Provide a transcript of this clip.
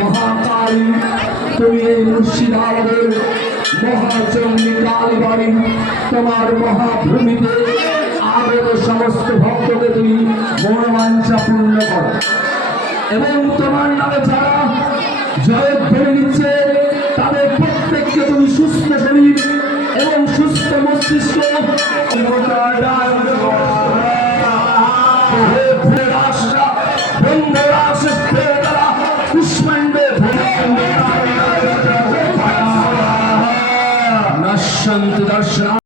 মহাকালী, তুমি এই মুর্শিদাবাদের মহাচন্ডিকাল বাড়ি, তোমার মহাভূমিতে আগত সমস্ত ভক্তকে তুমি মনোবাঞ্ছা পূর্ণ করো এবং তোমার নামে যারা জয়ধ্বনি দিচ্ছে তাদের প্রত্যেককে তুমি সুস্থ শরীর এবং সুস্থ মস্তিষ্ক দর্শন